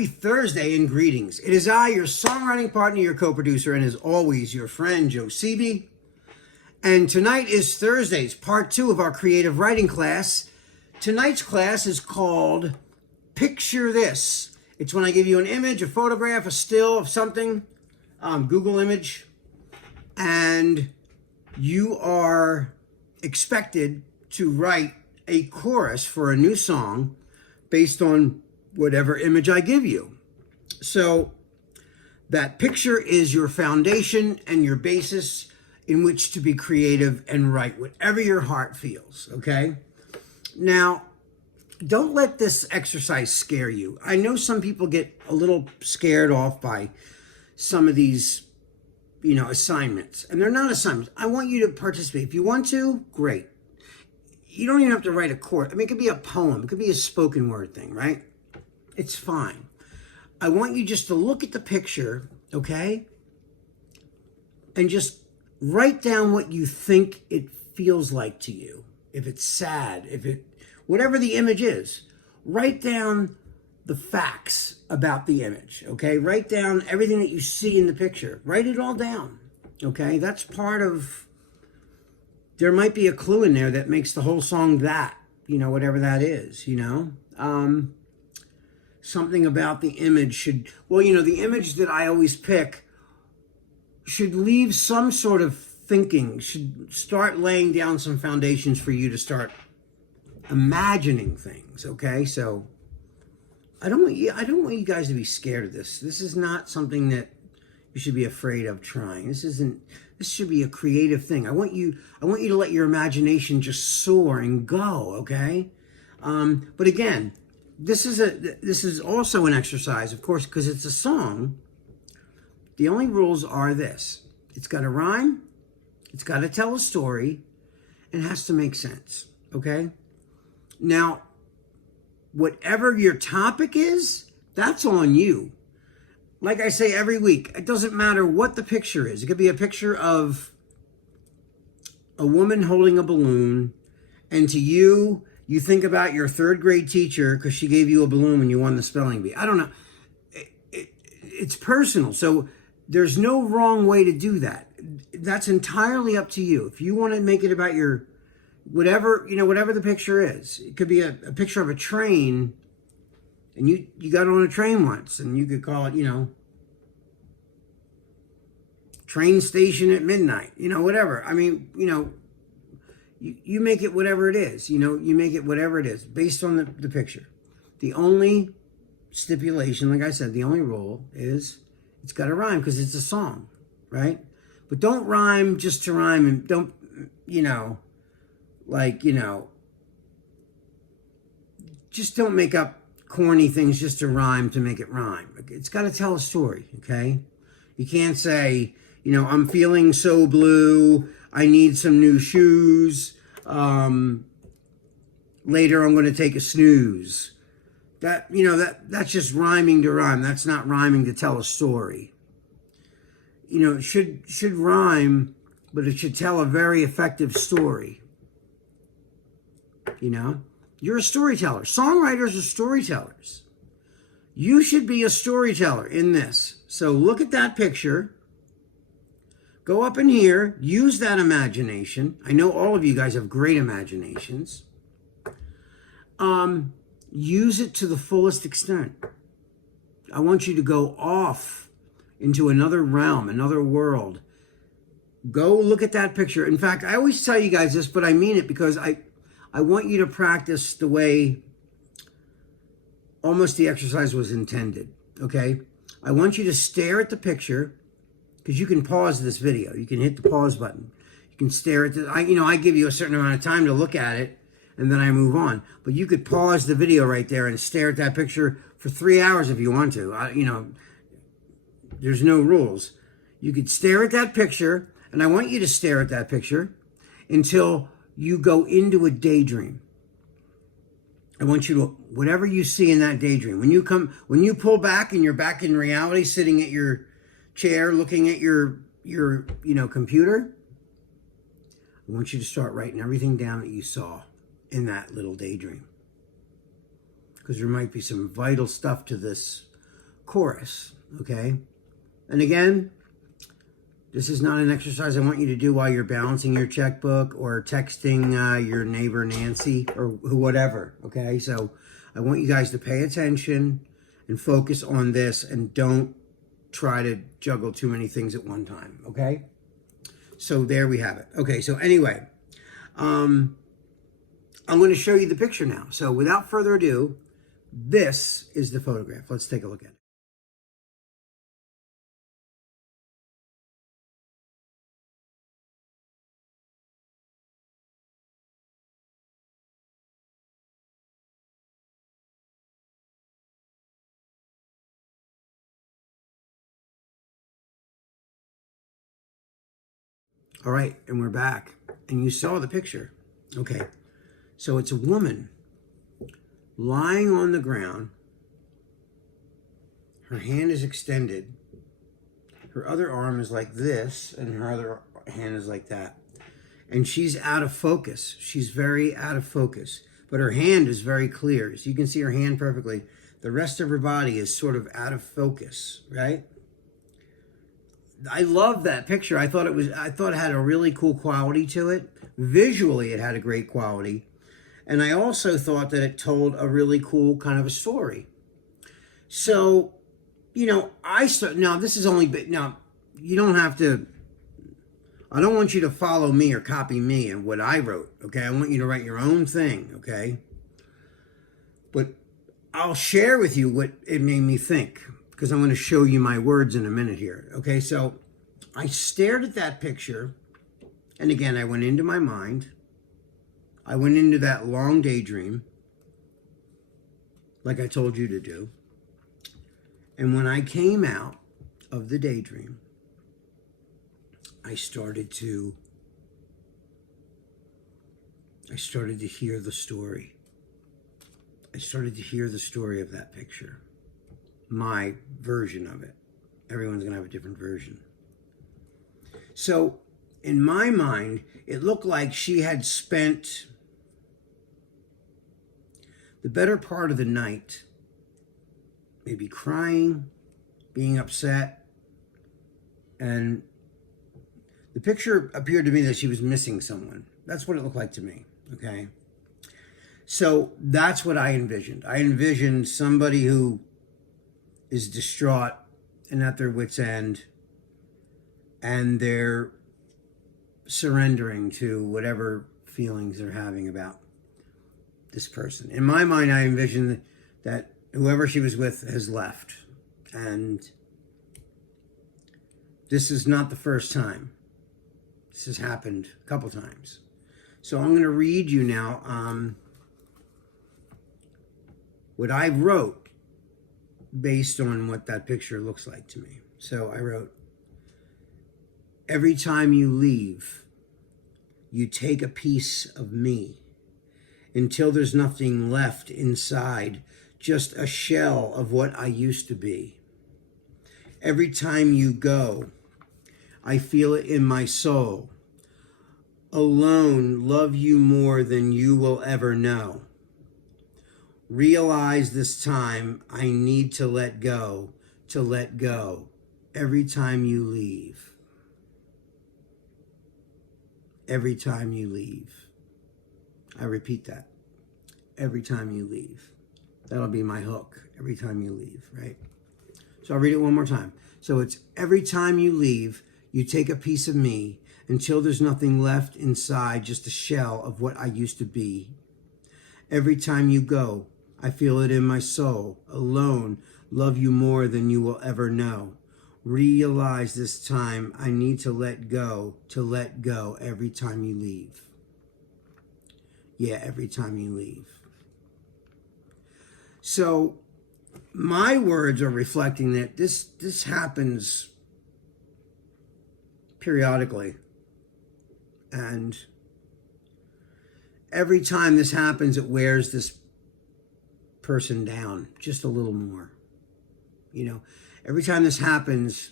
Happy Thursday and greetings. It is I, your songwriting partner, your co-producer, and as always, your friend, Joe Seavey. And tonight is Thursday's part 2 of our creative writing class. Tonight's class is called Picture This. It's when I give you an image, a photograph, a still of something, Google image, and you are expected to write a chorus for a new song based on whatever image I give you. So that picture is your foundation and your basis in which to be creative and write whatever your heart feels, okay? Now, don't let this exercise scare you. I know some people get a little scared off by some of these, assignments. And they're not assignments. I want you to participate. If you want to, great. You don't even have to write a chorus. I mean, it could be a poem. It could be a spoken word thing, right? It's fine. I want you just to look at the picture, okay? And just write down what you think it feels like to you. If it's sad, whatever the image is, write down the facts about the image, okay? Write down everything that you see in the picture. Write it all down, okay? That's part of, there might be a clue in there that makes the whole song that, whatever that is, something about the image should, the image that I always pick should leave some sort of thinking, should start laying down some foundations for you to start imagining things, okay? So I don't want you guys to be scared of this. This is not something that you should be afraid of trying. This should be a creative thing. I want you to let your imagination just soar and go, okay? But again, this is also an exercise, of course, because it's a song. The only rules are this: it's got to rhyme, it's got to tell a story, and it has to make sense, okay? Now, whatever your topic is, that's on you. Like I say every week, it doesn't matter what the picture is. It could be a picture of a woman holding a balloon, and to you think about your third grade teacher because she gave you a balloon when you won the spelling bee. I don't know. It's personal, so there's no wrong way to do that. That's entirely up to you. If you want to make it about your whatever the picture is. It could be a picture of a train, and you got on a train once, and you could call it, train station at midnight, whatever. I mean, you make it whatever it is, you make it whatever it is based on the picture. The only stipulation, like I said, the only rule is it's got to rhyme because it's a song, right? But don't rhyme just to rhyme, and don't, just don't make up corny things just to rhyme to make it rhyme. It's got to tell a story, okay? You can't say, I'm feeling so blue, I need some new shoes, later I'm going to take a snooze. That's just rhyming to rhyme. That's not rhyming to tell a story. It should rhyme, but it should tell a very effective story. You're a storyteller. Songwriters are storytellers. You should be a storyteller in this. So look at that picture. Go up in here. Use that imagination. I know all of you guys have great imaginations. Use it to the fullest extent. I want you to go off into another realm, another world. Go look at that picture. In fact, I always tell you guys this, but I mean it because I want you to practice the way almost the exercise was intended, okay? I want you to stare at the picture, because you can pause this video. You can hit the pause button. You can stare at I give you a certain amount of time to look at it, and then I move on. But you could pause the video right there and stare at that picture for 3 hours if you want to. There's no rules. You could stare at that picture, and I want you to stare at that picture until you go into a daydream. I want you to, whatever you see in that daydream, when you pull back and you're back in reality, sitting at your chair, looking at your computer, I want you to start writing everything down that you saw in that little daydream. Because there might be some vital stuff to this chorus, okay? And again, this is not an exercise I want you to do while you're balancing your checkbook or texting your neighbor Nancy or whatever, okay? So I want you guys to pay attention and focus on this and don't try to juggle too many things at one time, okay? So there we have it. Okay, so anyway, I'm going to show you the picture now. So without further ado, this is the photograph. Let's take a look at it. All right, and we're back. And you saw the picture. Okay, so it's a woman lying on the ground. Her hand is extended. Her other arm is like this, and her other hand is like that. And she's out of focus. She's very out of focus. But her hand is very clear. So you can see her hand perfectly. The rest of her body is sort of out of focus, right? I love that picture. I thought it had a really cool quality to it. Visually, it had a great quality. And I also thought that it told a really cool kind of a story. So, you know, now this is only, now you don't have to, I don't want you to follow me or copy me and what I wrote, okay? I want you to write your own thing, okay? But I'll share with you what it made me think, because I'm going to show you my words in a minute here. Okay, so I stared at that picture, and again, I went into my mind. I went into that long daydream, like I told you to do. And when I came out of the daydream, I started to hear the story. I started to hear the story of that picture. My version of it. Everyone's going to have a different version. So, in my mind, it looked like she had spent the better part of the night maybe crying, being upset, and the picture appeared to me that she was missing someone. That's what it looked like to me, okay? So, that's what I envisioned. I envisioned somebody who is distraught and at their wit's end, and they're surrendering to whatever feelings they're having about this person. In my mind, I envision that whoever she was with has left, and this is not the first time. This has happened a couple times. So I'm going to read you now what I wrote based on what that picture looks like to me. So I wrote, every time you leave, you take a piece of me until there's nothing left inside, just a shell of what I used to be. Every time you go, I feel it in my soul. Alone, love you more than you will ever know. Realize this time I need to let go every time you leave. Every time you leave. I repeat that. Every time you leave. That'll be my hook. Every time you leave, right? So I'll read it one more time. So it's every time you leave, you take a piece of me until there's nothing left inside, just a shell of what I used to be. Every time you go, I feel it in my soul. Alone, love you more than you will ever know. Realize this time I need to let go every time you leave. Yeah, every time you leave. So my words are reflecting that this happens periodically. And every time this happens, it wears this person down just a little more. You know, every time this happens,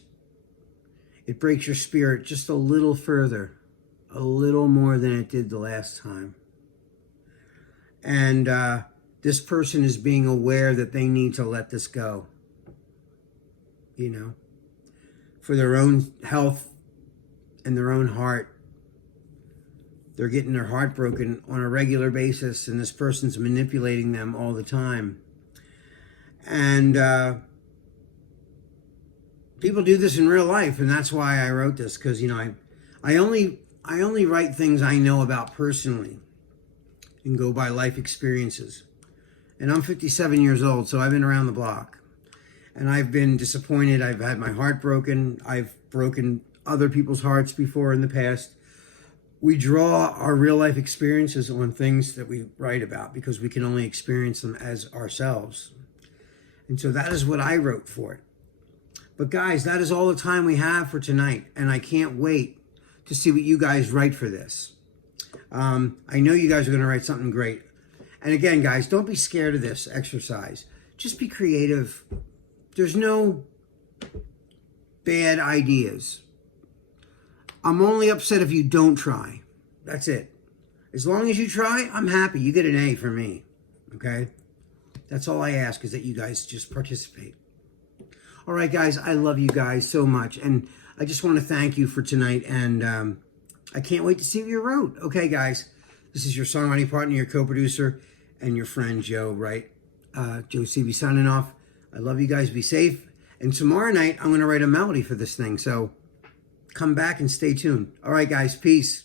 it breaks your spirit just a little further, a little more than it did the last time. And this person is being aware that they need to let this go. you know, for their own health and their own heart. They're getting their heart broken on a regular basis, and this person's manipulating them all the time. And people do this in real life, and that's why I wrote this, because, you know, I only write things I know about personally and go by life experiences. And I'm 57 years old, so I've been around the block. And I've been disappointed. I've had my heart broken. I've broken other people's hearts before in the past. We draw our real life experiences on things that we write about because we can only experience them as ourselves. And so that is what I wrote for it. But guys, that is all the time we have for tonight. And I can't wait to see what you guys write for this. I know you guys are going to write something great. And again, guys, don't be scared of this exercise. Just be creative. There's no bad ideas. I'm only upset if you don't try. That's it. As long as you try, I'm happy. You get an A from me. Okay? That's all I ask, is that you guys just participate. All right, guys, I love you guys so much. And I just want to thank you for tonight. And I can't wait to see what you wrote. Okay, guys, this is your songwriting partner, your co-producer, and your friend, Joe, right? Joe CB signing off. I love you guys. Be safe. And tomorrow night, I'm going to write a melody for this thing. So come back and stay tuned. All right, guys, peace.